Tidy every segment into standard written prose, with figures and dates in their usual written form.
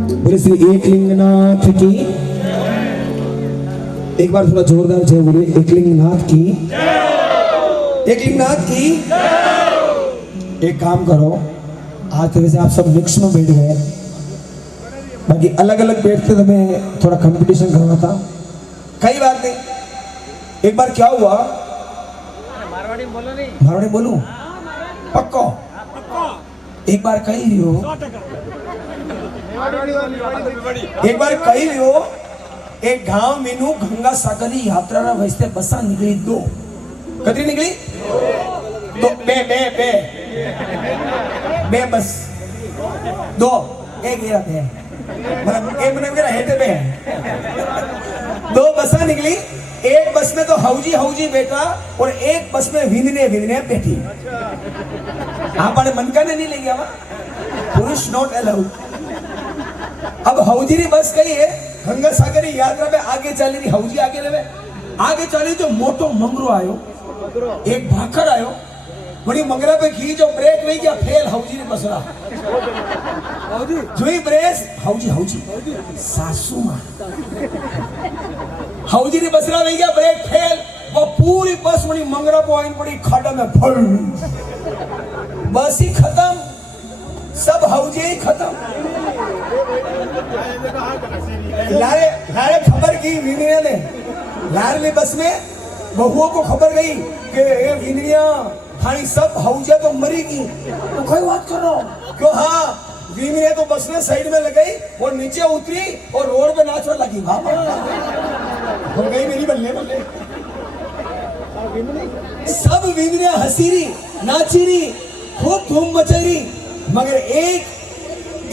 बोले श्री एकलिंगनाथ की। एक बार थोड़ा जोरदार जय बोले एकलिंगनाथ की। एकलिंगनाथ की। एक काम करो, आज तो वैसे आप सब मिक्स में बैठ गए, बाकी अलग अलग बैठते तो मैं थोड़ा कंपटीशन करना था। कई बात नहीं। एक बार क्या हुआ, मारवाड़ी बोलो नहीं, मारवाड़ी बोलूं पक्को। एक बार कही लियो, एक बार कही लियो, एक गांव मीनू गंगा सागर की यात्रा ना वैसे बसा निकली दो। कतरी निकली दो, बे बे बे बे बस दो, एक ये रहते हैं मतलब एक महीने वगैरह हेते बे दो बसा निकली। एक बस में तो हौजी हौजी बैठा और एक बस में विंदने विंदने बैठी। आप मन का नहीं ले गया, पुरुष नॉट अलाउड। अब हौजी री बस कही है गंगा सागर की यात्रा में आगे चली रही, हौजी आगे लेवे आगे चली तो मोटो मंगरो आयो, एक भाकर आयो, बड़ी मंगरा पे घी जो ब्रेक नहीं किया फेल हौजी री बसरा जो ही ब्रेक हौजी हौजी सासू मां हौजी री बसरा नहीं गया ब्रेक फेल, वो पूरी बस बड़ी मंगरा पे आइन पड़ी खड्डा में फल, बस ही खत्म, सब हौजी ही खत्म। लारे लारे खबर की विनया ने, लारे बस में बहुओं को खबर गई कि ये विनया हानी सब हौजा तो मरेगी। तो कोई बात करो क्यों? हाँ, विनया तो बस में साइड में लगाई और नीचे उतरी और रोड पे नाचने लगी। हो गई मेरी बल्ले बल्ले। सब विनया हसीरी नाचीरी खूब धूम मचारी, मगर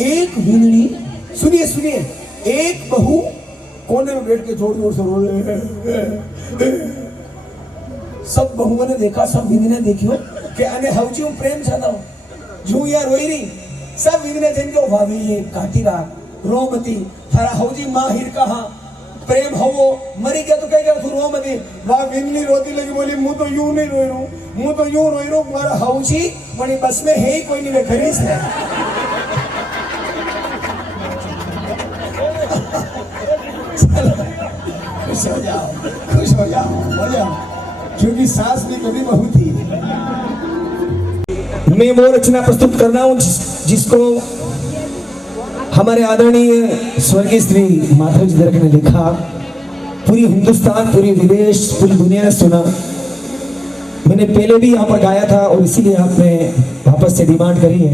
एक विनड़ी, सुनिए सुनिए, एक बहू कोने में बैठ के जोर जोर से रो रहे। सब बहुओं ने देखा, सब विनने देखियो कि अने हौजी हूं प्रेम चाहता हूं जू या रोई रही। सब विनने जन को भाभी ये काटी रात रोमती थारा हौजी माहिर कहा प्रेम हो वो मरी गया तो कह गया तू रोमती। वाह विनली रोती लगी, बोली मुंह तो यूं नहीं रोई रू, मुंह तो यूं रोई रू, तुम्हारा हौजी बड़ी बस में है ही कोई नहीं, वे खरीस है। खुश हो जाओ, खुश हो जाओ, हो जाओ, क्योंकि सास भी कभी बहू थी। मैं वो रचना प्रस्तुत करना हूं जिसको हमारे आदरणीय स्वर्गीय श्री माधव जी दर्क ने लिखा। पूरी हिंदुस्तान, पूरी विदेश, पूरी दुनिया ने सुना। मैंने पहले भी यहाँ पर गाया था और इसीलिए आपने वापस से डिमांड करी है।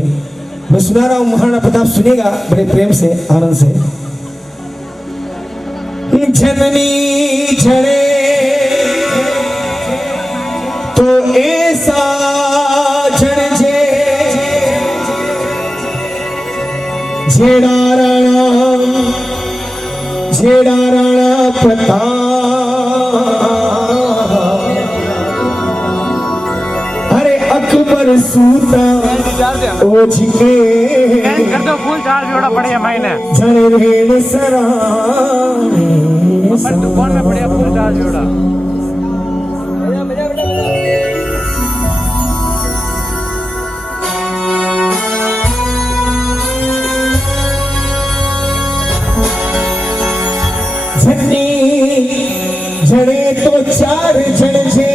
मैं सुना रहा हूँ, महाराणा प्रताप सुनेगा बड़े प्रेम से, आनंद से। जननी झड़े तो ऐसा झड़जे झेड़ा राणा प्रताप। अरे अकबर सूता ओ झिके कर दो फूल चार्ज जोड़ा बढ़िया मायने झड़े रेण सरा दुकान में बढ़िया फूल चार्ज जोड़ा। झन्नी झड़े तो चार झड़जे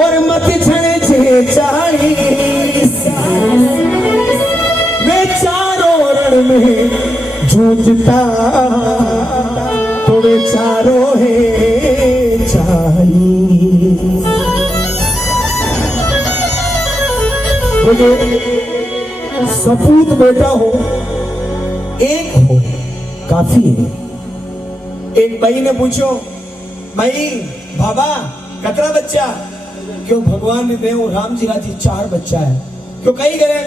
और मत झड़जे 40। वे चारों रण में जूझता तो वे चारों है 40। सपूत बेटा हो, एक हो काफी है। एक भाई ने पूछो, भाई बाबा कतरा बच्चा? क्यों भगवान ने दे राम जी राजी 4 बच्चा है। क्यों कहीं करे?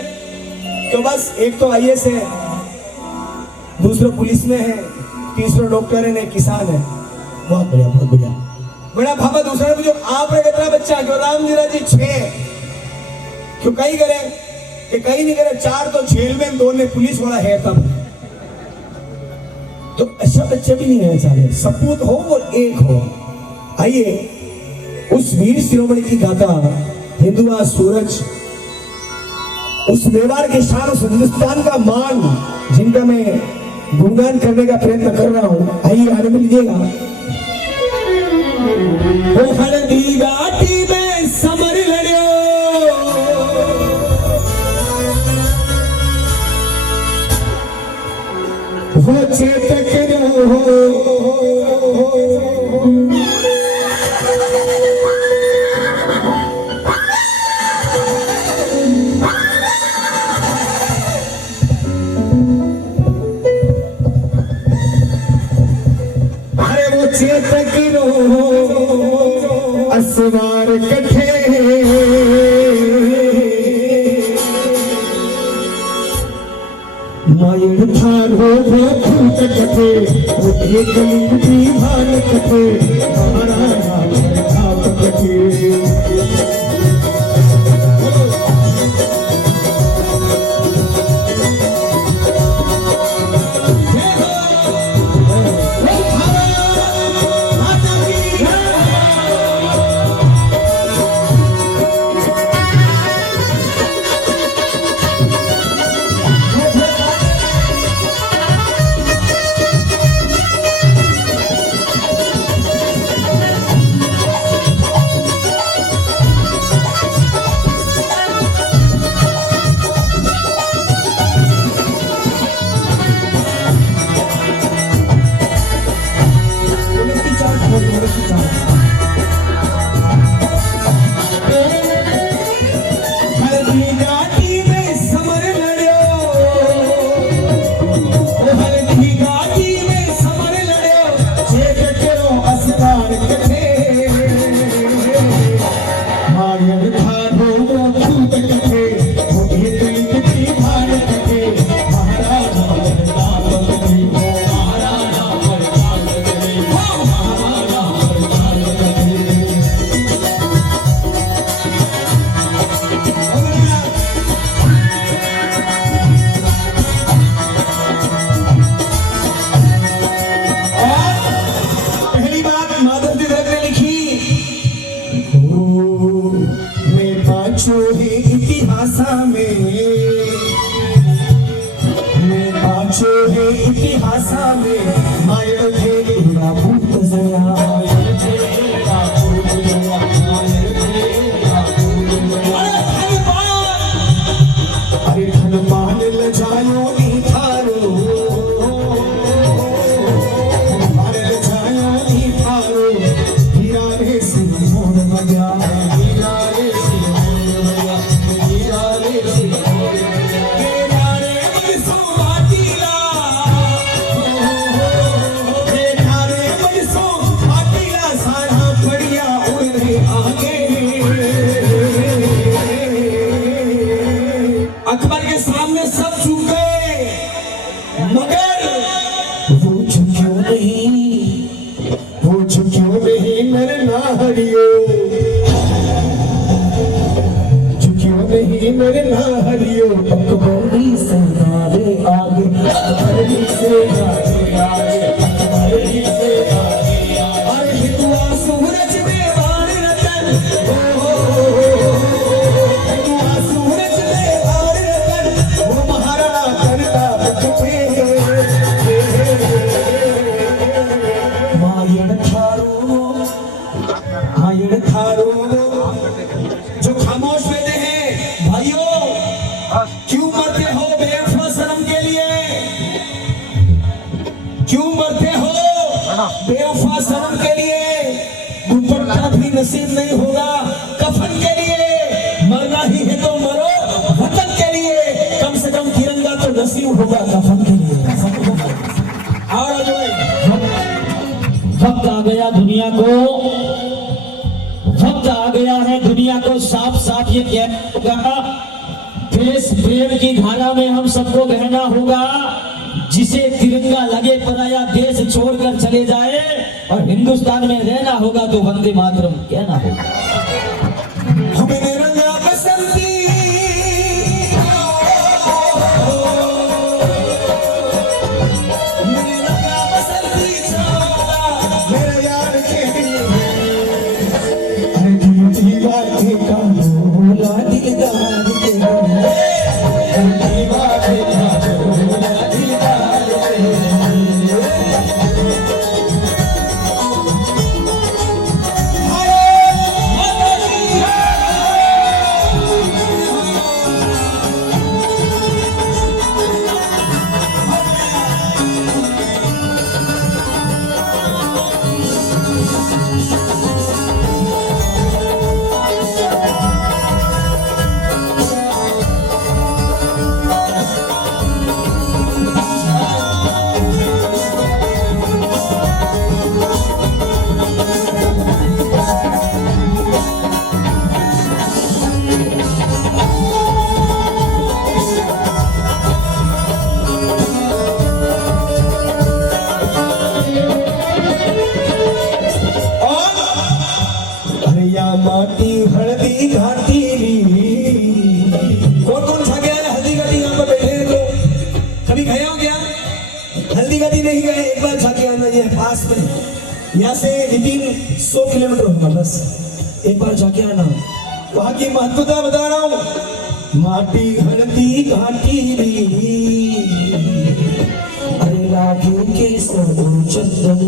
क्यों बस एक तो IAS है, दूसरा पुलिस में है, तीसरा डॉक्टर है, किसान है। बहुत बढ़िया, बहुत बढ़िया। बड़ा बाबा दूसरा ने पूछो, आप रे कितना बच्चा? क्यों राम जी राजी 6। क्यों कहीं करे? कि कहीं नहीं करे, 4 तो जेल में, 2 ने पुलिस वाला है तब। तो ऐसा बच्चे भी नहीं रहने चाहिए, सपूत हो और एक हो। आइए उस वीर शिरोमणि की गाथा हिंदुआ सूरज उस मेवाड़ के शान, उस हिंदुस्तान का मान, जिनका मैं गुणगान करने का प्रयत्न कर रहा हूँ। आइए आनंद लीजिएगा। वो हल्दी घाटी में समर लड़ियो, वो चेतक चेतक रो असवार कठे मायर थारो भूत कठे उठे गली भान कठे महाराणा प्रताप कठे। इतिहासा में मायर थे पूरा भूत जया, अरे धन मान ल जायो ई थारो, मान ल जायो ई थारो, हीरा रे सिंह मोर बजा, हीरा रे सिंह मोर बजा, हीरा रे सिंह मोर बजा। अकबर के सामने सब झुक गए, मगर वो झुक्यो नहीं, वो झुक्यो नहीं नर नाहरियो, झुक्यो नहीं नर नाहरियो। अकबरी से नारे आगे, अकबरी से नारे आगे, अकबरी से नारे आगे। अरे हिंदुआ सूरज में बाण रतन, हिंदुआ सूरज में बाण रतन, वो महाराणा प्रताप कठे। मायड़ थारो, मायड़ थारो, जो खामोश बैठे हैं भाइयों, क्यों मरते हो बेवफा सनम के लिए, क्यों मरते हो बेवफा सनम के लिए। दुपट्टा भी नसीब नहीं होगा कफन के लिए, मरना ही है तो मरो वतन के लिए, कम से कम तिरंगा तो नसीब होगा कफन के लिए। और जो वक्त आ गया दुनिया को, वक्त आ गया है दुनिया को साफ साफ ये कहना होगा, देश प्रेम की धारा में हम सबको बहना होगा। जिसे तिरंगा लगे पराया देश छोड़कर चले जाए और हिंदुस्तान में रहना होगा तो वंदे मातरम कहना होगा। हमें रंगा बसंती, मेरे रंगा बसंती छोड़ा मेरे यार के दिल में। अरे दिल दीवार के कानों, दिलदार के भैया हल्दी गति नहीं गए, एक बार जाके आना, ये पास में, यहाँ से विदिन 100 किलोमीटर होगा बस, एक बार जाके आना। वहाँ की महत्वता बता रहा हूँ। माटी हल्दी घाटी री, अरे लागे के सब चंदन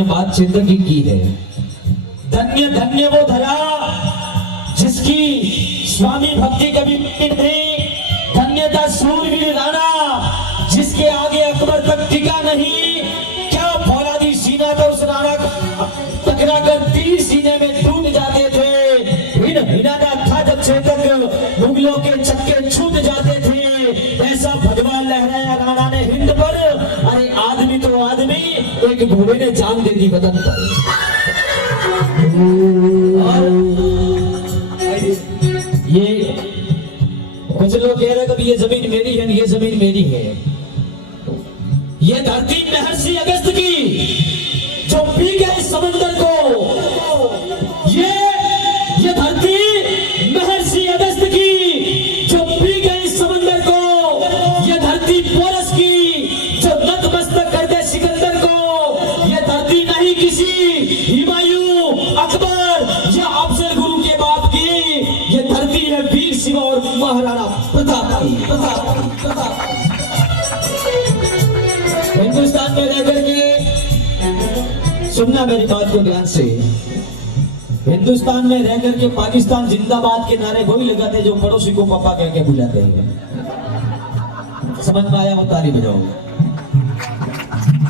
बात जिंदगी की है। धन्य धन्य वो धरा जिसकी स्वामी भक्ति कभी नहीं, धन्यता सूरवीर राणा जिसके आगे अकबर तक टिका नहीं। क्या फौलादी सीना था उस राणा टकरा कर तीर सीने में टूट जाते थे। हिनादा था जब चेतक मुगलों के चक्के छूट जाते थे। ऐसा भगवान लहराया राणा ने हिंद पर। अरे आदमी तो आदमी, एक घोड़े ने जान दे दी वतन पर। और ये कुछ लोग कह रहे हैं ये जमीन मेरी है, ये जमीन मेरी है। ये धरती महर्षि अगस्त की जो पी गई समंदर को, ये धरती महर्षि अगस्त की जो पी गई समंदर को, ये धरती पोरस की जो नतमस्तक कर दे सिकंदर को। ये धरती नहीं किसी हुमायूं, अकबर या अफजल गुरु के बाप की, ये धरती है वीर शिवा और महाराणा प्रताप की। हिंदुस्तान में रहकर के सुनना मेरी बात को ध्यान से। हिंदुस्तान में रहकर के पाकिस्तान जिंदाबाद के नारे वही लगाते जो पड़ोसी को पापा कह के बुलाते हैं। समझ में आया हो? ताली बजाओ।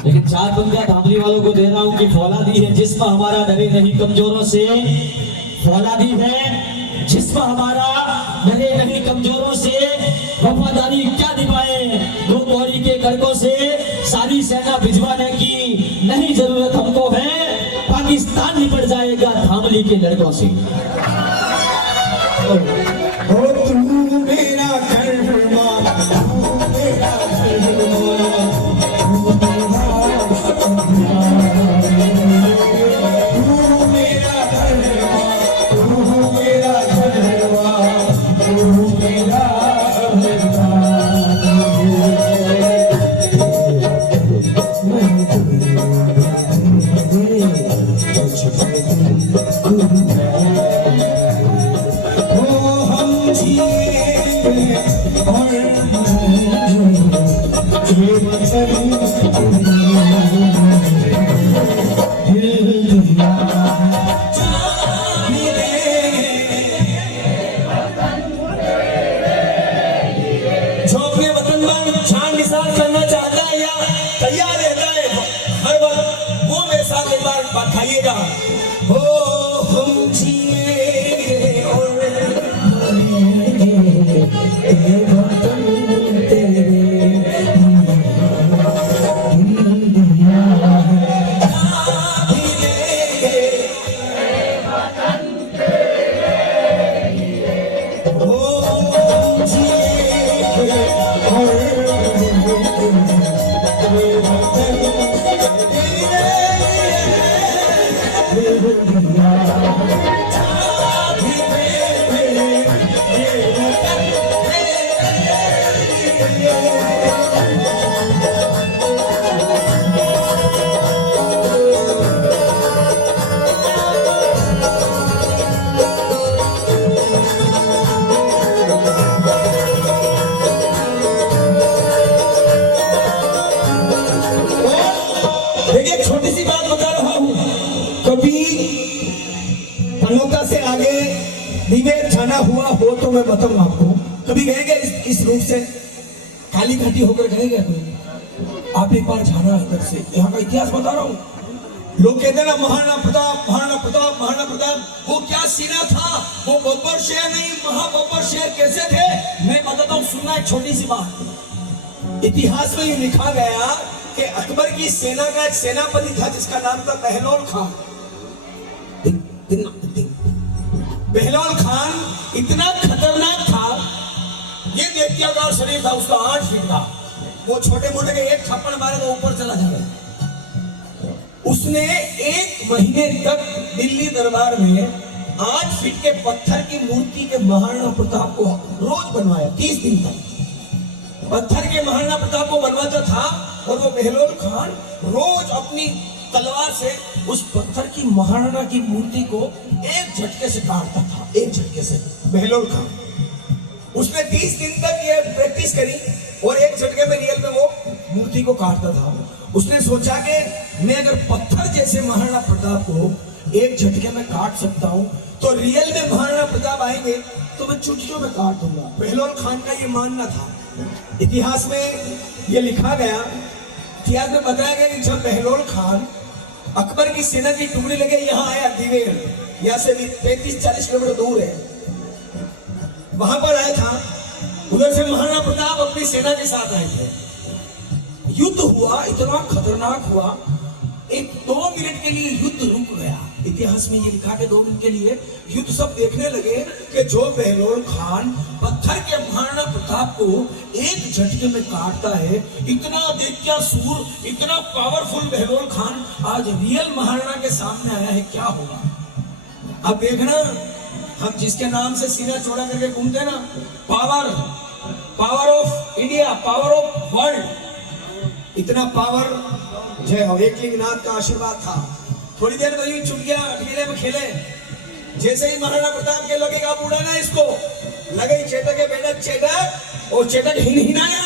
लेकिन चार बंदा धामली वालों को दे रहा हूं कि फौलादी है जिस्म हमारा, डरे नहीं कमजोरों से। फौलादी है जिस्म हमारा, डरे नहीं कमजोरों से। वफादारी क्या निभाए दो गौरी के करकों से। सारी सेना भिजवाने की नहीं जरूरत हमको है, पाकिस्तान निपट जाएगा धामली के लड़कों से। Yeah. तो मैं बताऊं आपको, कभी गए क्या इस रूट से काली घाटी होकर गए क्या कोई? आप एक बार जाना इधर से, यहाँ का इतिहास बता रहा हूँ। लोग कहते हैं ना महाराणा प्रताप, महाराणा प्रताप, महाराणा प्रताप, वो क्या सीना था, वो बब्बर शेर नहीं, महाबब्बर शेर कैसे थे? मैं बताता हूँ, सुनना एक छोटी सी बात। इतिहास में ये लिखा गया कि अकबर की सेना का एक सेनापति था जिसका नाम था बहलोल खान। बहलोल खान इतना खतरनाक था, ये दैत्याकार शरीर था उसका, 8 फीट का। वो छोटे मोटे के एक थप्पड़ मारे तो ऊपर चला जाए। उसने 1 महीने तक दिल्ली दरबार में 8 फीट के पत्थर की मूर्ति के महाराणा प्रताप को रोज बनवाया। 30 दिन तक पत्थर के महाराणा प्रताप को बनवाता था और वो बहलोल खान रोज अपनी तलवार से उस पत्थर की महाराणा की मूर्ति को एक झटके से काटता था, एक झटके से। बहलोल खान उसने 30 दिन तक ये प्रैक्टिस करी और एक झटके में रियल में वो मूर्ति को काटता था। उसने सोचा कि मैं अगर पत्थर जैसे महाराणा प्रताप को एक झटके में काट सकता हूं तो रियल में महाराणा प्रताप आएंगे तो मैं चुटकियों में काट दूंगा। बहलोल खान का ये मानना था। इतिहास में ये लिखा गया, इतिहास में बताया गया कि जब बहलोल खान अकबर की सेना की टुकड़ी लगे यहाँ आया दिवेर, यहाँ से भी 35-40 किलोमीटर दूर है, वहां पर आया था। उधर से महाराणा प्रताप अपनी सेना के साथ आए थे। युद्ध हुआ, इतना खतरनाक हुआ, 1-2 मिनट के लिए युद्ध रुक गया। इतिहास में ये लिखा कि 2 मिनट के लिए युद्ध सब देखने लगे कि जो बहलोल खान पत्थर के महाराणा प्रताप को एक झटके में काटता है, इतना दैत्यासुर, इतना पावरफुल बहलोल खान आज रियल महाराणा के सामने आया है, क्या होगा? अब देखना, हम जिसके नाम से सीना चौड़ा करके घूमते हैं ना, power of India, power of world, इतना पावर जय हो। एकलिंगनाथ का आशीर्वाद था। थोड़ी देर में यूं चुटिया अकेले में खेले, जैसे ही महाराणा प्रताप के लगेगा उड़ाना इसको, लगे चेतक के बेटा चेतक, और चेतक हिनाया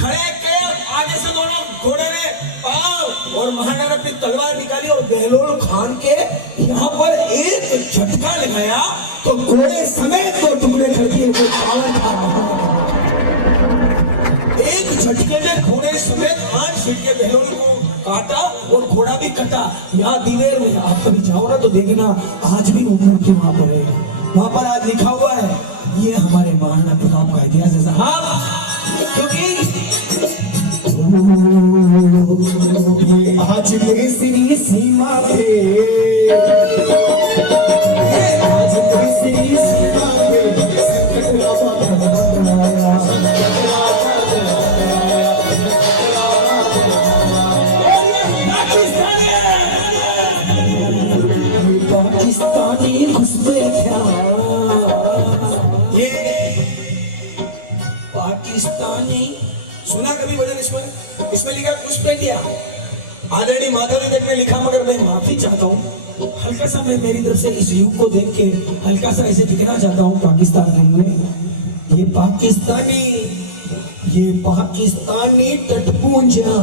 खड़े के आगे से दोनों घोड़े ने पाव और महाराणा ने अपनी तलवार निकाली और बहलोल खान के यहाँ पर एक झटका लगाया तो घोड़े समेत 2 टुकड़े कर दिए। वो पावर था, एक झटके में घोड़े समेत 8 फीट के बहलोल को काटा और घोड़ा भी कटा। यहाँ दिवेर में आप कभी जाओ ना तो देखना, आज भी वो मूर्ति वहां पर है। वहां पर आज लिखा हुआ है, ये हमारे महाराणा प्रताप का इतिहास है साहब। क्योंकि आज केसरी सीमा पे, आज केसरी सीमा पे पाकिस्तानी घुसपे क्या, ये पाकिस्तानी सुना कभी वजन इसमें लिखा घुसपैठिया। आदरणीय माधवी देव ने लिखा, मगर मैं माफी चाहता हूँ, हल्का सा मैं मेरी तरफ से इस युग को देख के हल्का सा ऐसे दिखना चाहता हूँ पाकिस्तान में। ये पाकिस्तानी तटपूंजा,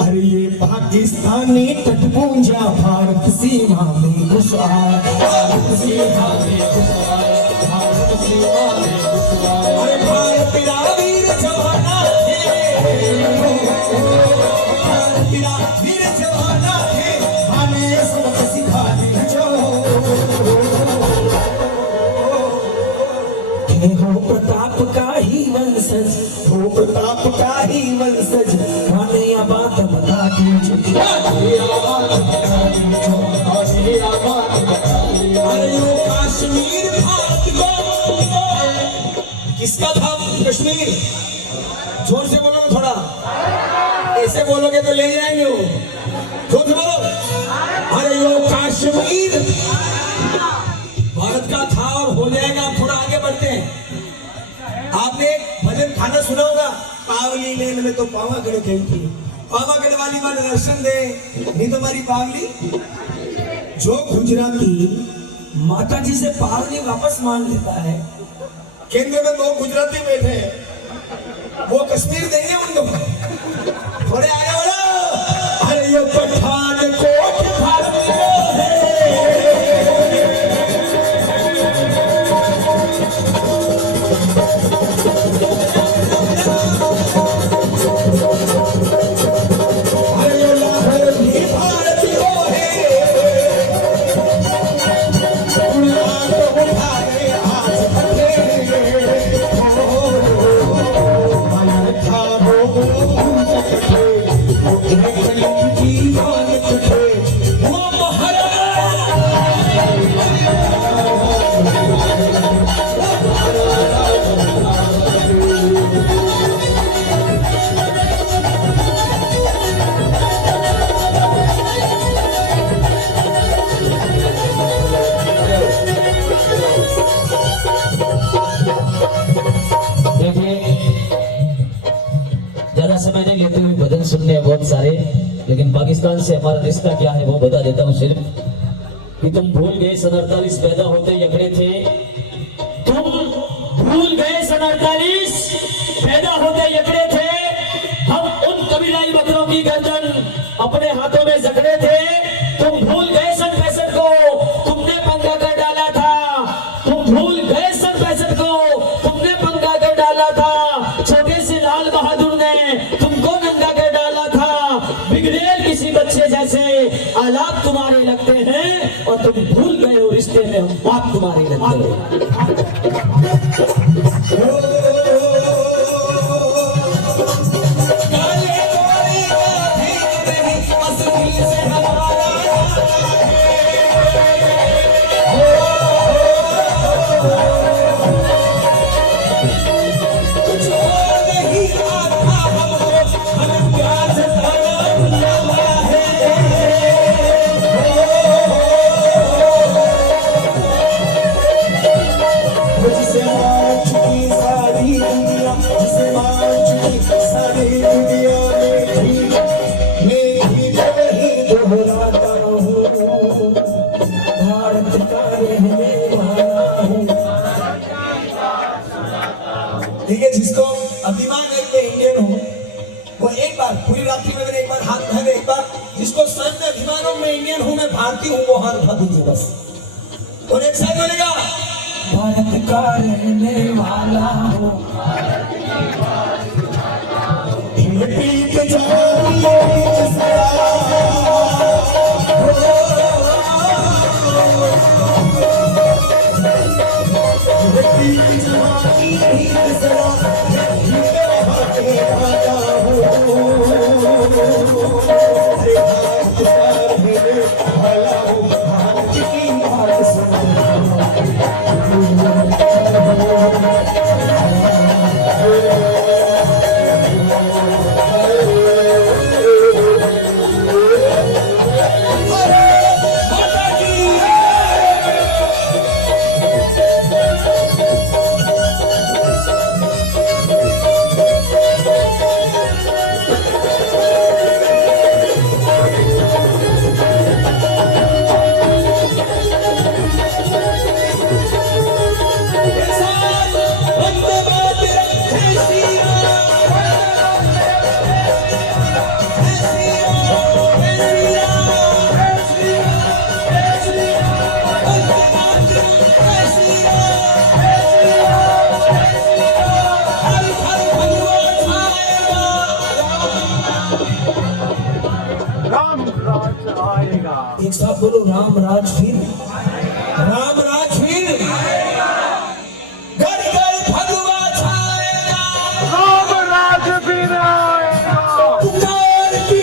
अरे ये पाकिस्तानी तटपूंजा भारत सीमा में घुस आया, भारत सीमा में घुस आया, भारत सीमा में घुस आया। अरे भारत तेरा वीर जवाना है, भारत तेरा वीर जवाना है, हमें सबक सिखाने जो हो प्रताप का ही वंशज, हो प्रताप का ही वंशज, हमें यह बात बता दीजिए, अरे यो कश्मीर भारत को, किसका था कश्मीर? जोर से बोलो थोड़ा, ऐसे बोलोगे तो ले जाएंगे वो, जोर से बोलो। अरे यो कश्मीर भारत का था और हो जाएगा। आप थोड़ा आगे बढ़ते हैं। आपने एक भजन खाना सुना होगा, पावली लेन में तो पावागढ़ गई थी, पावागढ़ वाली मां दर्शन दे, नहीं तुम्हारी पावली। जो गुजराती माता जी से पावली वापस मांग लेता है, केंद्र में 2 गुजराती बैठे हैं, वो कश्मीर देंगे उनको। थोड़े आगे बढ़ो। अरे ये पठानकोट भारत है, ज्यादा समय नहीं लेते हुए भजन सुनने हैं बहुत सारे, लेकिन पाकिस्तान से हमारा रिश्ता क्या है वो बता देता हूँ सिर्फ कि तुम भूल गए सन 48 पैदा होते यकड़े थे, तुम भूल गए सन 48 पैदा होते यकड़े थे, हम उन कबीलाई बकरों की गर्दन अपने हाथों में जकड़े थे, तुम भूल गए सन 65 को तुमने पंखा कर डाला था, तुम भूल गए सन 65 को तुमने पंखा कर डाला था, छोटे से लाल बहादुर ने तुमको नंगा कर डाला था, बिगड़ेल किसी बच्चे जैसे आलाप तुम्हारे लगते हैं और तुम भूल गए हो रिश्ते में हम बाप तुम्हारे लगते ठीक है, जिसको अभिमान है कि इंडियन हूँ वो एक बार पूरी रात्रि में एक बार हाथ उठाए, एक बार जिसको सर में अभिमान हो मैं इंडियन हूँ, मैं भारतीय हूँ, वो हाथ उठा दीजिए बस। और एक साथ बोलेगा भारत का रहने वाला हूँ, एक साथ बोलो राम राज फिर, राम राज फिर, घर घर भगवा छाएगा, राम राज फिर आएगा। पुकार की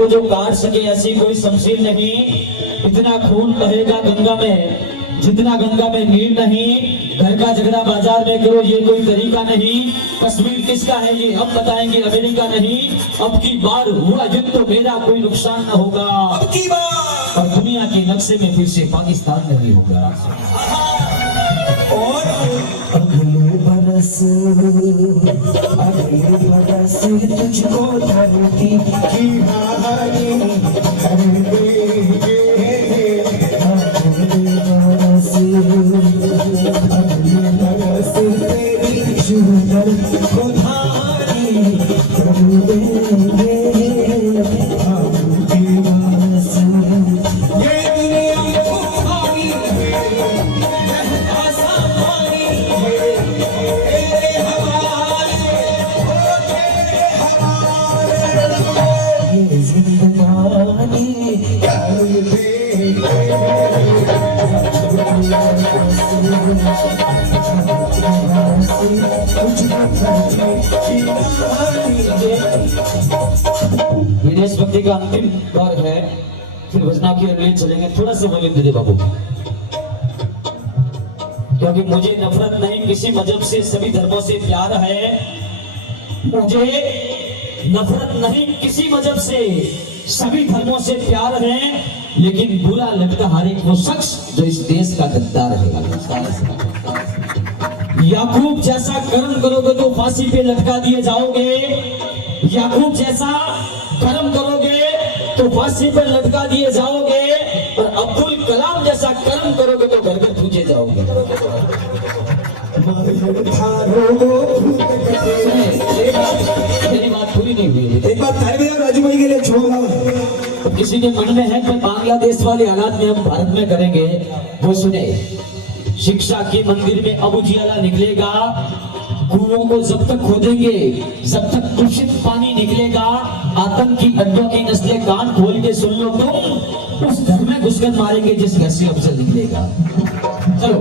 को जो काट सके ऐसी कोई शमशीर नहीं। इतना खून बहेगा गंगा में जितना गंगा में नीर नहीं। घर का झगड़ा बाजार में करो ये कोई तरीका नहीं। कश्मीर किसका है ये हम बताएंगे, अमेरिका नहीं। अब की बार हुआ युद्ध तो मेरा कोई नुकसान न होगा। अब की बार और दुनिया के नक्शे में फिर से पाकिस्तान नहीं होगा। और अगले बरस तुझको धरती की हानि कर देंगे। अगले बरस तेरी चूड़न को धानी कर देंगे। अगले बरस ये दुनिया तुम्हारी ये जिंदगानी कर ये देशभक्ति का अंतिम दौर है, फिर भजना की अगले चलेंगे। थोड़ा सा वॉल्यूम दे दे बाबू, क्योंकि मुझे नफरत नहीं किसी मजहब से, सभी धर्मों से प्यार है। मुझे नफरत नहीं किसी मजहब से, सभी धर्मों से प्यार है। लेकिन बुरा लगता हर एक वो शख्स जो इस देश का गद्दार है। याकूब जैसा कर्म करोगे तो फांसी पे लटका दिए जाओगे। याकूब जैसा कर्म करोगे तो फांसी पर लटका दिए जाओगे। और अब्दुल कलाम जैसा कर्म करोगे तो घर घर पूछे जाओगे। मेरी बात पूरी नहीं हुई। एक बार थाली बजाओ राजू भाई के लिए छोड़ दो। तो किसी के मन में है कि बांग्लादेश वाले हालात में हम भारत में करेंगे, वो सुने। शिक्षा की मंदिर में अबू जियाला निकलेगा। कुओं को जब तक खोदेंगे जब तक दूषित पानी निकलेगा। आतंकी अड्डों की नस्लें कान खोल के सुन लो, तुम उस घर में घुसकर मारेंगे जिस घर से अफसर निकलेगा। चलो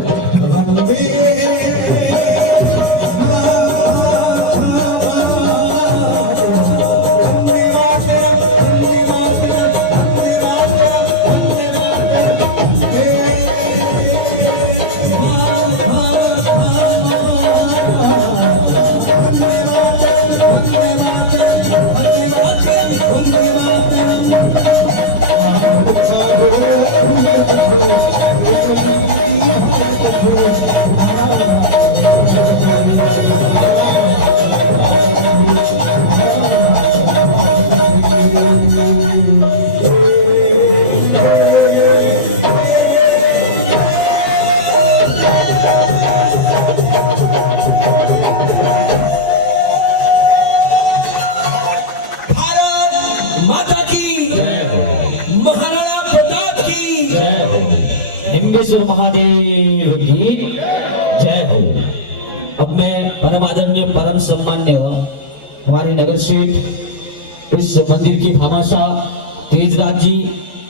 निम्बेश्वर महादेव की जय हो। अब मैं परम आदरणीय परम सम्मान्य हमारे नगर सेठ इस मंदिर की भामाशाह तेजराज जी,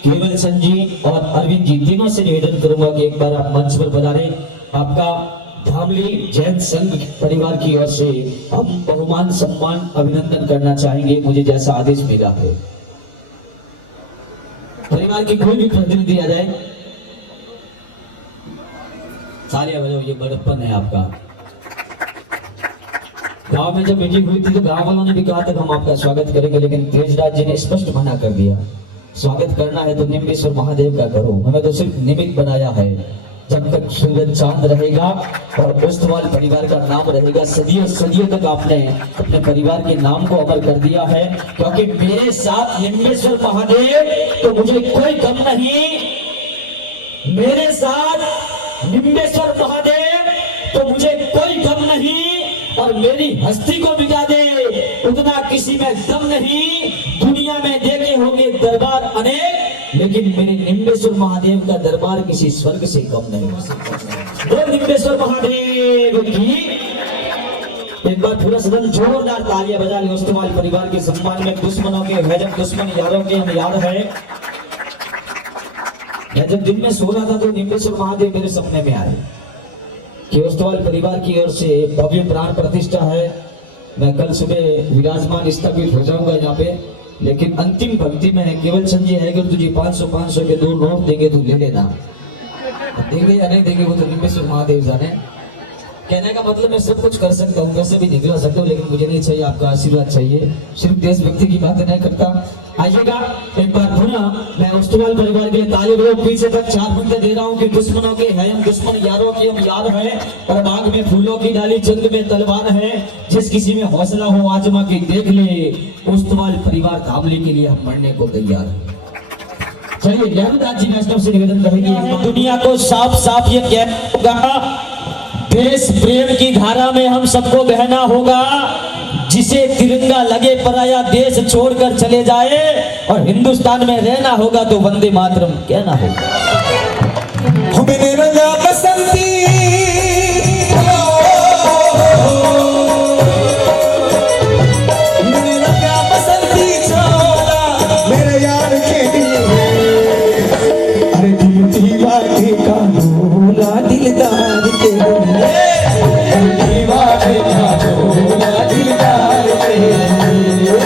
केवल सन जी और अरविंद जी तीनों से निवेदन करूंगा कि एक बार आप मंच पर पधारें। आपका धामली जैन संघ परिवार की ओर से हम बहुमान सम्मान अभिनंदन करना चाहेंगे, मुझे जैसा आदेश मिला है। परिवार की कोई भी प्रतिनिधि आ जाए, तालियां बजाओ, ये बड़प्पन है आपका। गांव में जब मीटिंग हुई थी तो गांव वालों ने भी कहा था हम आपका स्वागत करेंगे, लेकिन तेजराज जी ने स्पष्ट मना कर दिया। स्वागत करना है तो निम्बेश्वर महादेव का करो, हमें तो सिर्फ निमित्त बनाया है। जब तक सूरज चांद रहेगा और ओस्तवाल परिवार का नाम रहेगा, सदियों सदियों तक आपने अपने परिवार के नाम को अमर कर दिया है। क्योंकि मेरे साथ निम्बेश्वर महादेव तो मुझे कोई गम नहीं, मेरे साथ निम्बेश्वर महादेव तो मुझे कोई गम नहीं। और मेरी हस्ती को मिटा दे उतना किसी में दम नहीं। दुनिया में देखे होंगे दरबार अनेक, लेकिन मेरे निम्बेश्वर महादेव का दरबार किसी स्वर्ग से कम नहीं। बोल निम्बेश्वर महादेव की। एक बार पूरा सदन जोरदार तालियां बजा ले ओस्तवाल परिवार के सम्मान में। दुश्मनों के वैजन दुश्मन, यारों के हम यार है। मैं जब दिन में सो रहा था तो निम्बेश्वर महादेव मेरे सपने में आए कि ओस्तवाल परिवार की ओर से भव्य प्राण प्रतिष्ठा है। मैं कल सुबह विराजमान स्थापित हो जाऊंगा यहाँ पे। लेकिन अंतिम भक्ति में है केवल संजय है कि तुझे 500 के 2 नोट देंगे तू ले लेना। देंगे या नहीं देंगे वो तो निमेश्वर महादेव जाने। कहने का मतलब मैं सब कुछ कर सकता हूँ, कैसे भी निकला सकता हूँ, लेकिन मुझे नहीं चाहिए आपका आशीर्वाद चाहिए। सिर्फ देश भक्ति की बातें नहीं करता। आइएगा एक बार पुनः मैं उस्तवाल परिवार के लिए ताली बजाओ। पीछे तक 4 घंटे दे रहा हूँ कि दुश्मनों के हैं हम दुश्मन, यारों की हम याद है, और बाग में फूलों की डाली जंग में तलवार है। जिस किसी में हौसला हो आजमा के देख ले, उस्तवाल परिवार थामले के लिए हम मरने को तैयार है। चलिए नेहरू दास जी वैष्णव से निवेदन करेंगे। दुनिया को साफ साफ ये कहना होगा, देश प्रेम की धारा में हम सबको बहना होगा। जिसे तिरंगा लगे पराया देश छोड़कर चले जाए, और हिंदुस्तान में रहना होगा तो वंदे मातरम कहना होगा। मैंने रंगा बसंती मैंने रंगा बसंती छोड़ा मेरे यार के लिए। अरे दिल दीवाने का भोला दिलदार के लिए, दीवाने का भोला दिलदार के लिए।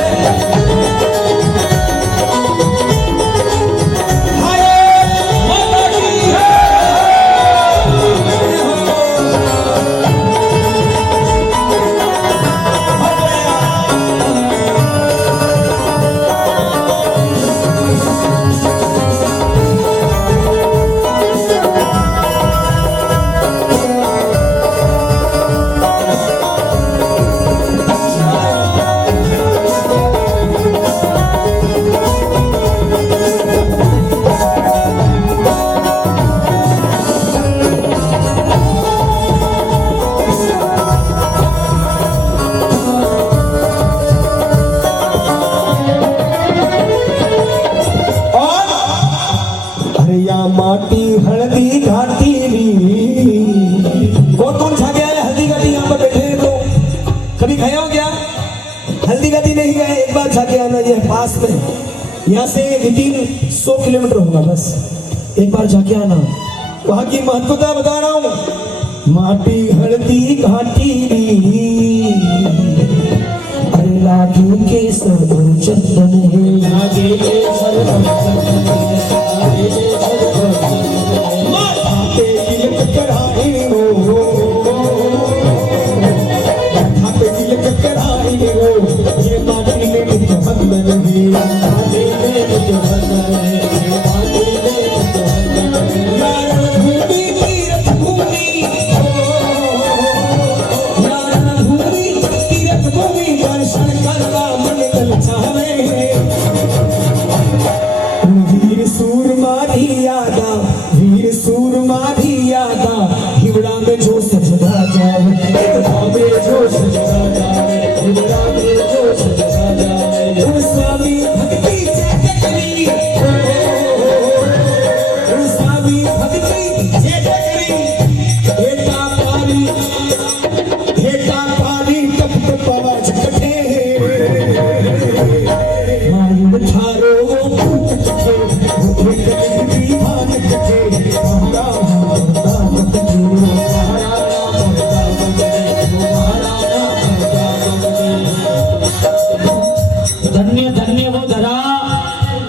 हाय माता की माटी हल्दी घाटी कौन खा गया है हल्दी घाटी? यहाँ पर बैठे हैं तो कभी खाया हो क्या? हल्दी घाटी नहीं गए, एक बार जाके आना, ये पास में, यहाँ से विदिन 100 किलोमीटर होगा, बस एक बार जाके आना। वहाँ की महत्वता बता रहा हूँ। माटी हल्दी घाटी अरे लागे के सर चंदन है, लागे के सर चंदन है, लागे के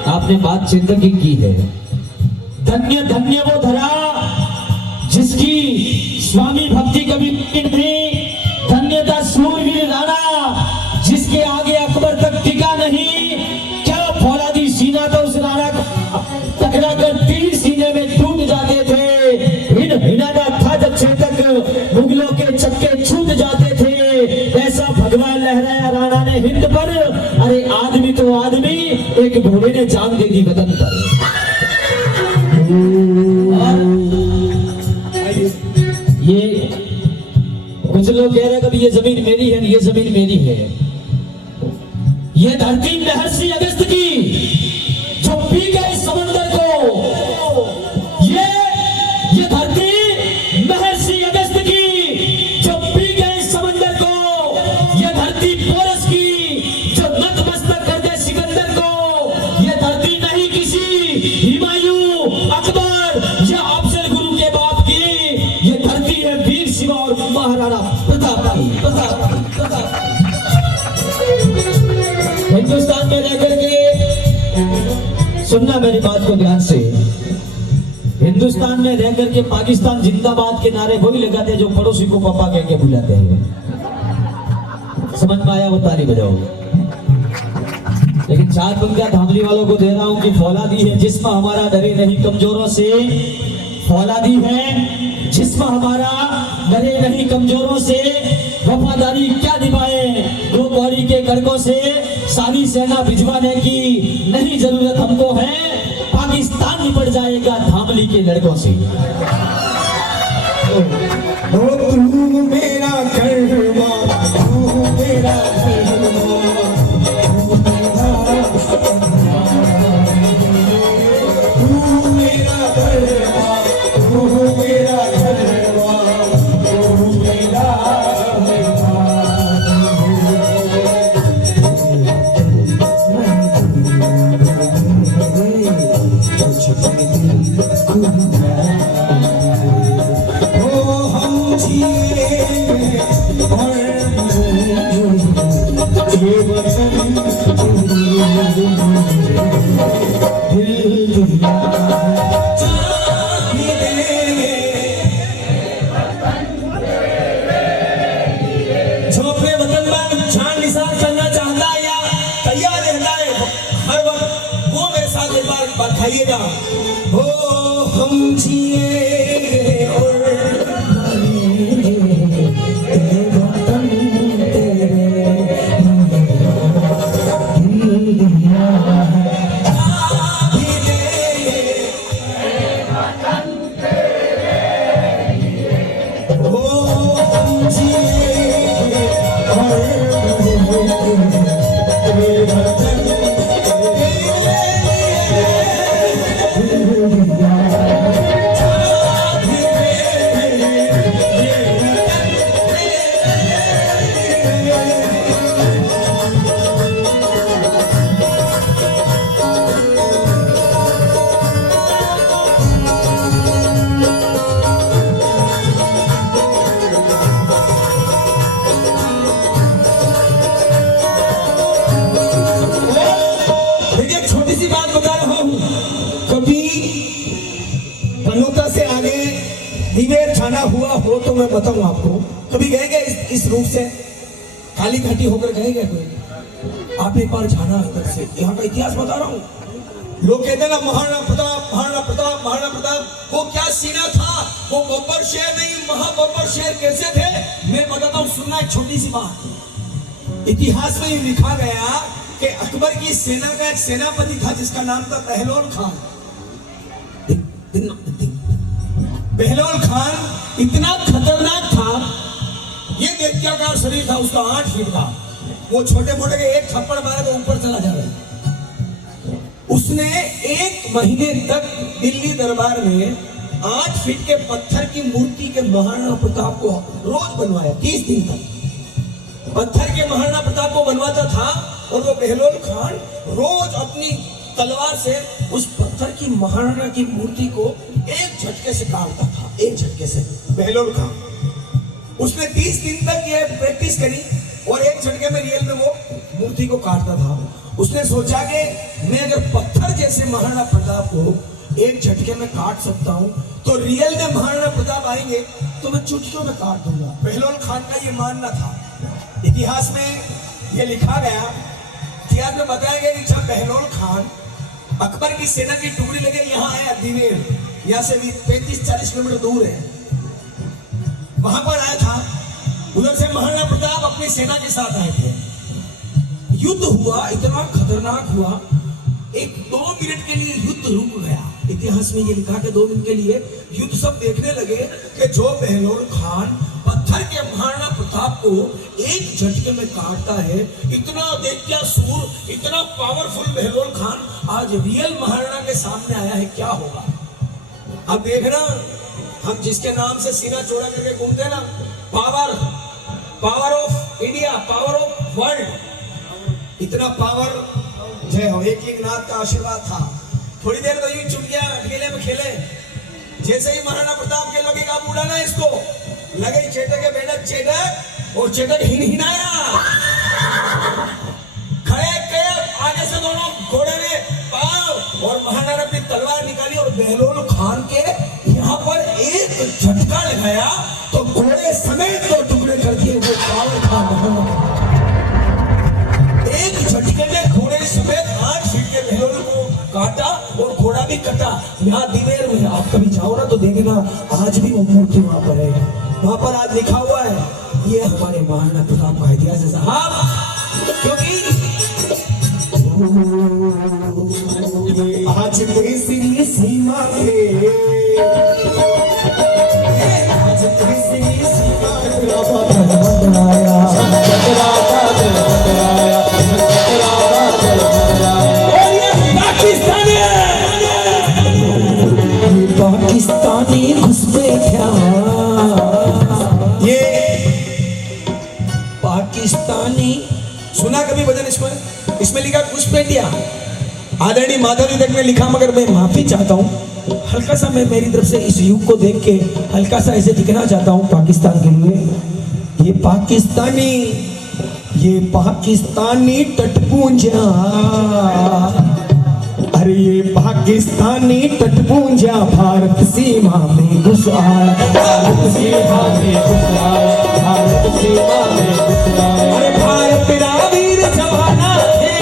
आपने बात चिंतन की है। धन्य धन्य वो धरा जिसकी स्वामी भक्ति कभी नहीं। धन्यता सूरवीर राणा जिसके आगे अकबर तक टिका नहीं। क्या फौलादी सीना तो उस राणा टकरा कर 3 सीने में टूट जाते थे। हिनाना था जब तक मुगलों के चक्के छूट जाते थे। ऐसा भगवान लहराया राणा ने हिंद पर। अरे आदमी तो आदमी, एक घोड़े ने जान दे दी वतन पर। ये कुछ लोग कह रहे हैं कि ये जमीन मेरी है, ये जमीन मेरी है। ये धरती महर्षि अगस्त की जो पी गए समंदर को। ये धरती महर्षि अगस्त की जो पी गए समंदर को। ये धरती पोरस की जो नतमस्तक कर दे सिकंदर को। ये धरती नहीं किसी हिमायू अकबर या अफजल गुरु के बाप की। ये धरती है वीर शिवा और महाराणा प्रताप की। हिंदुस्तान में रह करके सुनना मेरी बात को ध्यान से। हिंदुस्तान में रह करके पाकिस्तान जिंदाबाद के नारे वही लगाते हैं जो पड़ोसी को पापा कह के बुलाते हैं। समझ में आया? वो ताली बजाओ। लेकिन चार पंक्तियां धामली वालों को दे रहा हूं कि फौलादी है जिस्म हमारा, डरे नहीं कमजोरों से। फौलादी है जिस्म हमारा, डरे नहीं कमजोरों से। वफादारी क्या निभाए दो कौड़ी के कड़कों से। सारी सेना भिजवाने की नहीं जरूरत हमको है, पाकिस्तान निपट जाएगा धामली के लड़कों से। ओ तू मेरा करवा, तू मेरा करवा, तू मेरा करवा, तू मेरा करवा, तू मेरा खाइएगा। हो हम जिए और थाना हुआ हो तो मैं बताऊं आपको। कभी गए क्या इस रूट से खाली घाटी होकर गए क्या कोई? आप एक बार जाना इधर से, यहाँ का इतिहास बता रहा हूँ। लोग कहते ना महाराणा प्रताप, महाराणा प्रताप, महाराणा प्रताप। वो क्या सीना था, वो बब्बर शेर नहीं, महाबब्बर शेर कैसे थे मैं बताता हूँ। सुनना एक छोटी सी बात। इतिहास में लिखा गया कि अकबर की सेना का एक सेनापति था जिसका नाम था बहलोल खान। बहलोल खान इतना खतरनाक था, ये दैत्याकार शरीर था उसका, 8 फीट का। वो छोटे मोटे के एक थप्पड़ मारे तो ऊपर चला जाए। उसने 1 महीने तक दिल्ली दरबार में 8 फीट के पत्थर की मूर्ति के महाराणा प्रताप को रोज बनवाया। 30 दिन तक पत्थर के महाराणा प्रताप को बनवाता था और वो बहलोल खान रोज अपनी तलवार से उस पत्थर की महाराणा की मूर्ति को एक झटके से काटता था, एक झटके से। बहलोल खान उसने 30 दिन तक ये प्रैक्टिस करी और एक झटके में रियल में वो मूर्ति को काटता था। उसने सोचा कि मैं अगर पत्थर जैसे महाराणा प्रताप को एक झटके में काट सकता हूं तो रियल में महाराणा प्रताप आएंगे तो मैं चुटकियों में काट दूंगा। बहलोल खान का ये मानना था। इतिहास में ये लिखा गया, इतिहास में बताया गया कि जब बहलोल खान अकबर की सेना की टुकड़ी लगे यहाँ आया दिवेर, यहाँ से भी 35-40 किलोमीटर दूर है, वहां पर आया था। उधर से महाराणा प्रताप अपनी सेना के साथ आए थे। युद्ध हुआ, इतना खतरनाक हुआ, 1-2 मिनट के लिए युद्ध रुक गया। इतिहास में ये लिखा कि 2 मिनट के लिए युद्ध सब देखने लगे कि जो बहलोल खान पत्थर के महाराणा प्रताप को एक झटके में काटता है, इतना दैत्यासुर, इतना पावरफुल बहलोल खान आज रियल महाराणा के सामने आया है, क्या होगा? अब देखना, हम जिसके नाम से सीना चौड़ा करके घूमते हैं ना, power of India, power of world, इतना पावर जय हो। एकलिंगनाथ का आशीर्वाद था। थोड़ी देर तो यूं चुट गया, अकेले में खेले। जैसे ही महाराणा प्रताप के लगे आप उड़ाना इसको, लगे चेतक के बेटा चेतक, और चेतक हिनाया, खड़े आगे से दोनों घोड़े ने पाव और एक झटका लगाया तो घोड़े समेत 2 टुकड़े कर दिए वो कांवर खान। एक झटके में घोड़े समेत 8 फीट के भेड़ों को काटा और घोड़ा भी कटा। यहाँ दिवेर में आप कभी जाओ ना तो देखेगा आज भी वो मूर्ति वहां पर है। वहां पर आज लिखा हुआ है ये हमारे महाराणा प्रताप का इतिहास है साहब। क्योंकि आज तीसरी सीमा पे आज तीसरी सीमा पाकिस्तानी घुसपैठिया ये पाकिस्तानी सुना कभी वजन इसमें लिखा घुसपैठिया। आदरणीय माधवी तक में लिखा, मगर मैं माफी चाहता हूँ हल्का सा, मैं मेरी तरफ से इस युग को देख के हल्का सा ऐसे दिखना चाहता हूँ पाकिस्तान के लिए। ये पाकिस्तानी तटपूंजा, अरे ये पाकिस्तानी तटपूंजा भारत सीमा में घुस आया, भारत सीमा में घुस आया, भारत सीमा में घुस आया। अरे भारत तेरा वीर जवाना थे,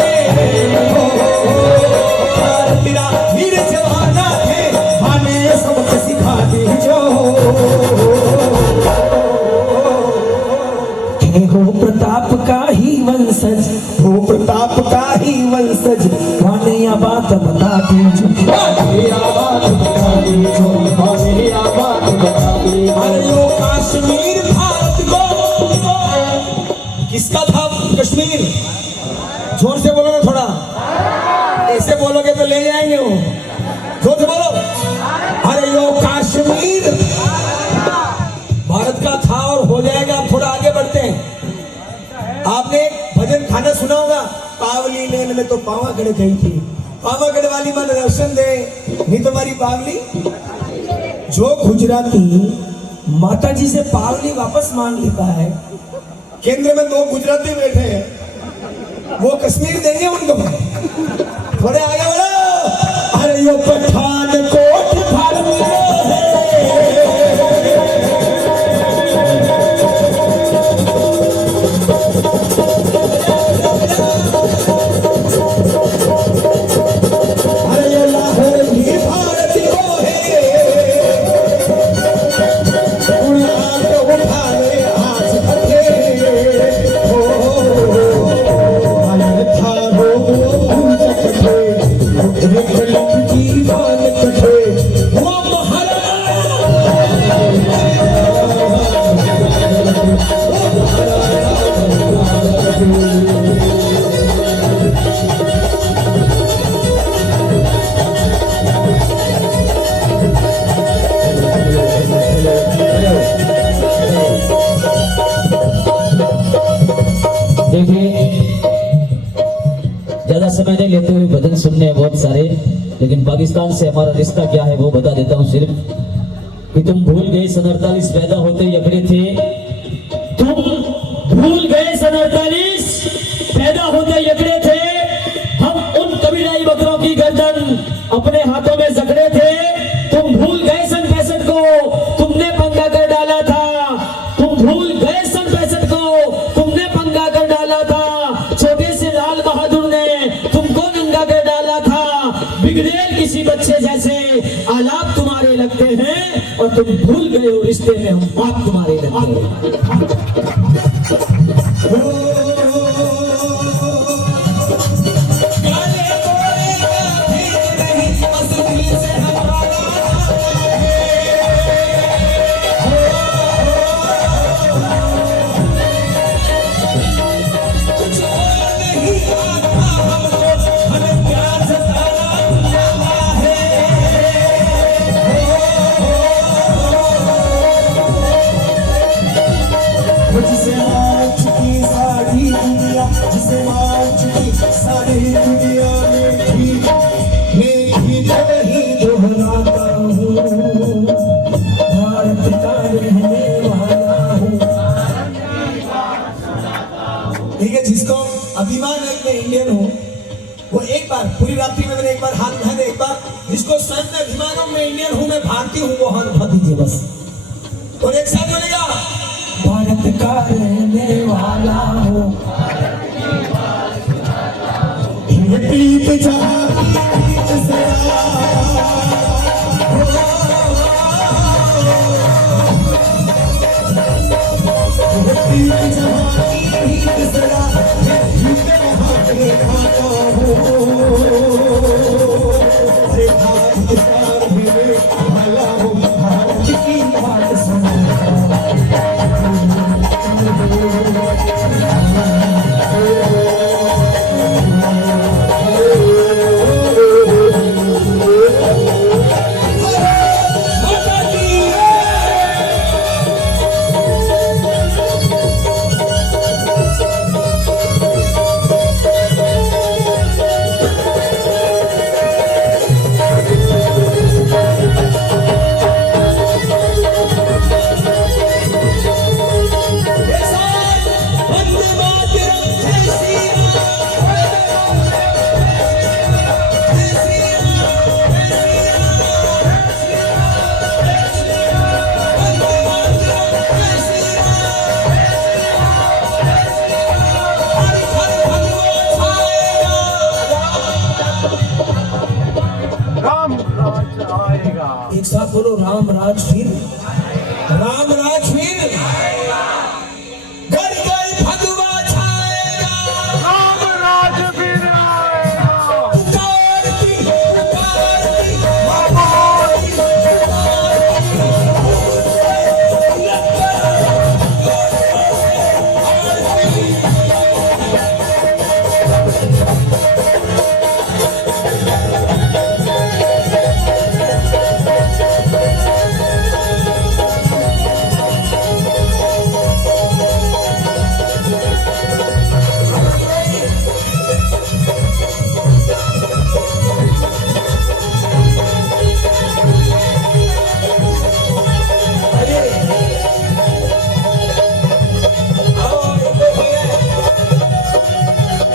भारत तेरा वीर जवाना थे, हमें सबक सिखा दे जो हो प्रताप का ही वंशज, हो प्रताप का ही वंशज, वानिया बात बता दीजो, वानिया बात बता दीजो, वानिया बात बता दीजो। अरे यो कश्मीर भारत को किसका था? कश्मीर जोर से बोलो ना थोड़ा, ऐसे बोलोगे तो ले जाएंगे वो, जोर से बोलो। अरे यो कश्मीर भारत का था और हो जाएगा। थोड़ा आगे बढ़ते हैं। आपने भजन खाना सुना होगा, पावली लेन में तो पावागढ़ गई थी, पावागढ़ वाली मां दर्शन दे, नहीं तुम्हारी पावली। जो गुजराती माता जी से पावली वापस मांग लेता है, केंद्र में 2 गुजराती बैठे हैं, वो कश्मीर देंगे उनको। थोड़े आगे बढ़ो। अरे यो पठानकोट भारत है, समय नहीं लेते हुए भजन सुनने हैं बहुत सारे, लेकिन पाकिस्तान से हमारा रिश्ता क्या है वो बता देता हूँ सिर्फ कि तुम भूल गए सन 48 पैदा होते ही अकड़े थे, तुम भूल गए सन 48 पैदा होते ही अकड़े थे, हम उन कबीलाई बकरों की गर्दन अपने हाथों में जकड़े थे, तुम भूल गए सन 65 को तुमने पंगा कर डाला था, तुम भूल गए सन 65 को तुमने पंगा कर डाला था, छोटे से लाल बहादुर ने तुमको नंगा कर डाला था, बिगड़ेल किसी बच्चे जैसे आलाप तुम्हारे लगते हैं और तुम भूल गए हो रिश्ते में हम बाप तुम्हारे लगते हैं। जिसको अभिमान है कि मैं इंडियन हूँ, वो एक बार पूरी रात्रि में मैंने एक बार हाथ उठाया, एक बार जिसको सच में अभिमान हो मैं इंडियन हूँ, मैं भारतीय हूँ, वो हाथ उठा दीजिए बस। साथ बोलेगा, भारत का रहने वाला हूँ। प्रीत जहाँ प्रीत सदा, प्रीत जहाँ प्रीत सदा, प्रीत वहाँ रहना हूँ। भारत का रहने वाला हूँ, भारत की बात सुनो। राम राज आएगा। एक साथ बोलो, राम राज फिर। राम राज फिर घर घर भगवा छाएगा। राम राज फिर आएगा। पुकारती, पुकारती,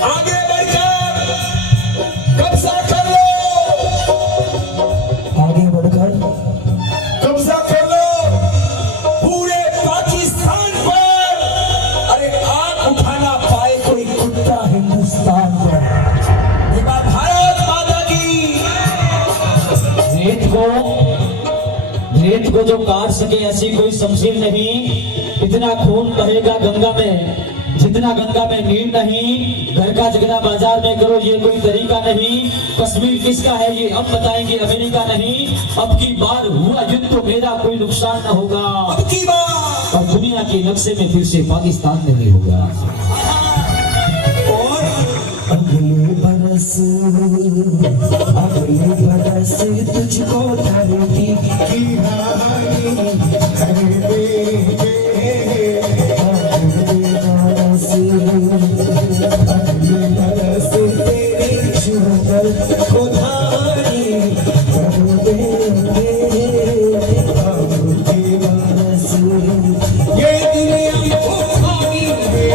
आगे बढ़कर कब्जा कर लो, आगे बढ़कर कब्जा कर लो पूरे पाकिस्तान पर। अरे आग उठाना पाए कोई कुत्ता हिंदुस्तान पर। विवाह भारत माता की। रेत को जो काट सके ऐसी कोई शमशीर नहीं। इतना खून बहेगा गंगा में जितना गंगा में नीर नहीं। घर का झगड़ा बाजार में करो ये कोई तरीका नहीं। कश्मीर किसका है ये अब बताएंगे, अमेरिका नहीं। अब की बार हुआ युद्ध तो मेरा कोई नुकसान न होगा। अब की बात और दुनिया के नक्शे में फिर से पाकिस्तान नहीं होगा। और अगले बरस तुझको धरती की रानी कर देंगे। अगले बरस तेरी शुगर को धानी कर देंगे। अगले बरस ये दुनिया को खानी है,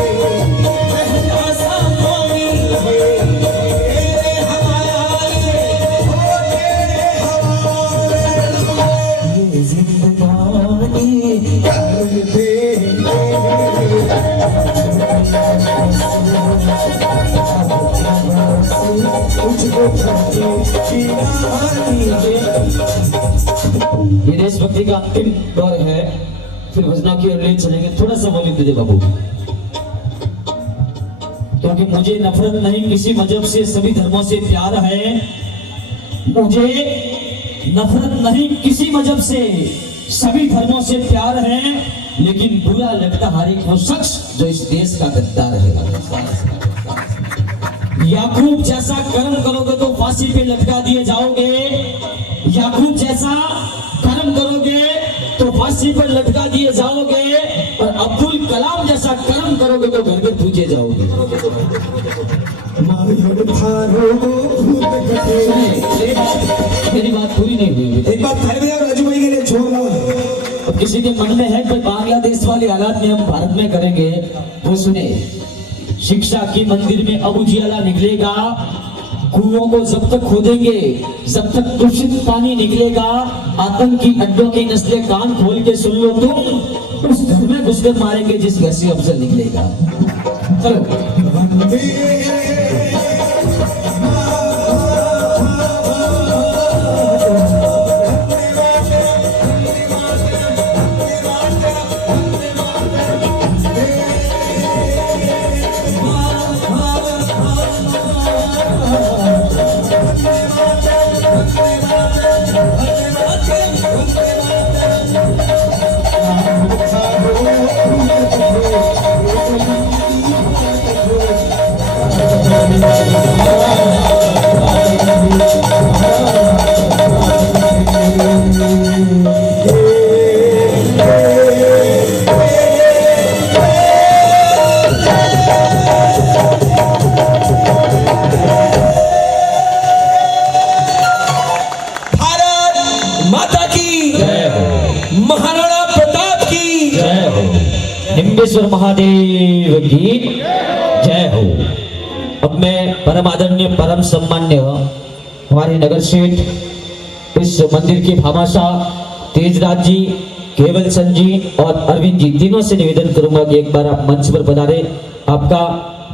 पहला सामानी है। तेरे हवाले हो, तेरे हवाले ये जिंदगानी कर देंगे। तुझको धरती की रानी ये देशभक्ति का अंतिम दौर है, फिर भजना की ओर ले चलेंगे। थोड़ा सा वॉल्यूम दीजिए बाबू, क्योंकि मुझे नफरत नहीं किसी मजहब से, सभी धर्मों से प्यार है। मुझे नफरत नहीं किसी मजहब से, सभी धर्मों से प्यार है। लेकिन बुरा लगता हर एक वो शख्स जो इस देश का गद्दार है। याकूब जैसा कर्म करोगे तो फांसी पे लटका दिए जाओगे। याकूब जैसा कर्म करोगे तो फांसी पर लटका दिए जाओगे। और अब्दुल कलाम जैसा कर्म करोगे तो घर घर पूजे जाओगे। मेरी बात पूरी नहीं हुई। एक बात थाली बजाओ राजू भाई के लिए, छोड़ लो। अब किसी के मन में है कि बांग्लादेश वाले हालात में हम भारत में करेंगे, वो सुने। शिक्षा की मंदिर में अब उजियाला निकलेगा। कुओं को जब तक खोदेंगे जब तक दूषित पानी निकलेगा। आतंकी अड्डों की नस्लें कान खोल के सुन लो तुम। घुसकर मारेंगे जिस घर से अफजल निकलेगा। चलो महाराणा प्रताप की जय हो, निम्बेश्वर महादेव की जय हो। अब मैं परम आदरणीय परम सम्मान्य हमारे नगर सेठ इस मंदिर के भामाशाह तेजराज जी, केवल चंद जी और अरविंद जी तीनों से निवेदन करूंगा कि एक बार आप मंच पर पधारे। आपका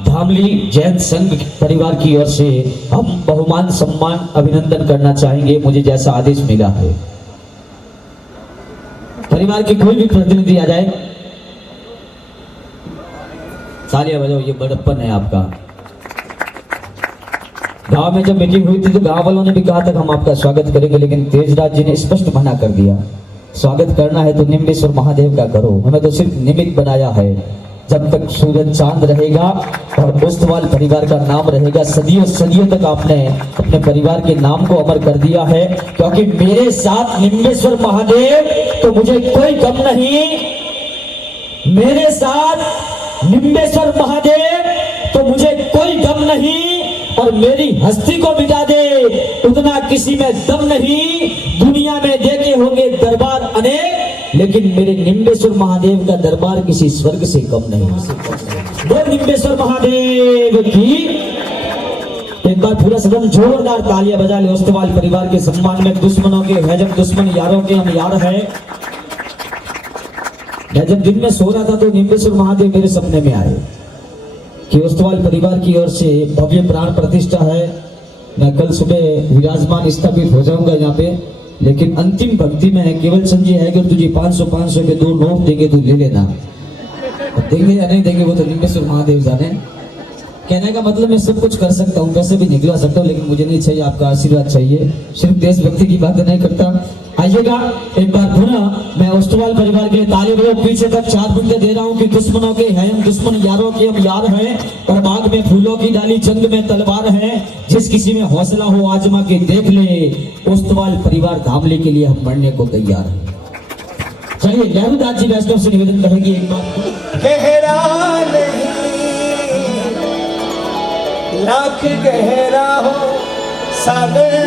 धामली जैन संघ परिवार की ओर से हम बहुमान सम्मान अभिनंदन करना चाहेंगे, मुझे जैसा आदेश मिला है। परिवार के कोई भी प्रतिनिधि आ जाए, तालियां बजाओ, ये बड़प्पन है आपका। गांव में जब मीटिंग हुई थी तो गांव वालों ने भी कहा था कि हम आपका स्वागत करेंगे, लेकिन तेजराज जी ने स्पष्ट मना कर दिया। स्वागत करना है तो निम्बेश्वर महादेव का करो, हमें तो सिर्फ निमित्त बनाया है। जब तक सूरज चांद रहेगा और ओस्तवाल परिवार का नाम रहेगा, सदियों सदियों तक आपने अपने परिवार के नाम को अमर कर दिया है। क्योंकि मेरे साथ निम्बेश्वर महादेव तो मुझे कोई गम नहीं, मेरे साथ निम्बेश्वर महादेव तो मुझे कोई गम नहीं, और मेरी हस्ती को मिटा दे उतना किसी में दम नहीं। दुनिया में देखे होंगे दरबार अनेक, लेकिन मेरे निम्बेश्वर महादेव का दरबार किसी स्वर्ग से कम नहीं। बोल निम्बेश्वर महादेव की। एक बार पूरा सदन जोरदार तालियां बजा ले ओस्तवाल परिवार के सम्मान में। दुश्मनों के है जब दुश्मन, यारों के हम यार हैं। मैं जब दिन में सो रहा था तो निम्बेश्वर महादेव मेरे सपने में आए कि ओस्तवाल परिवार की ओर से भव्य प्राण प्रतिष्ठा है। मैं कल सुबह विराजमान स्थापित हो जाऊंगा यहाँ पे, लेकिन अंतिम भक्ति में है केवल संजय है कि तुझे 500 के 2 नोट देंगे, तू ले लेना। देंगे या नहीं देंगे वो तो निम्बेश्वर महादेव जाने। कहने का मतलब मैं सब कुछ कर सकता हूँ, पैसे भी निकलवा सकता हूँ, लेकिन मुझे नहीं चाहिए आपका आशीर्वाद चाहिए। सिर्फ देशभक्ति की बातें नहीं करता। आइएगा एक बार पुनः मैं ओस्तवाल परिवार के लिए ताली बजाओ। पीछे तक 4 बिंदे दे रहा हूँ कि दुश्मनों के हैं हम दुश्मन, यारों के हम यार हैं। और बाग में फूलों की डाली, जंग में तलवार है। जिस किसी में हौसला हो आजमा के देख ले, ओस्तवाल परिवार धामले के लिए हम मरने को तैयार हैं। चलिए लहरुदास जी वैष्णव से निवेदन करेंगे एक बार। गहरा नहीं लाख गहरा हो सागर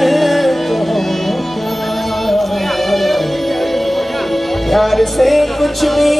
तो प्यार से कुछ भी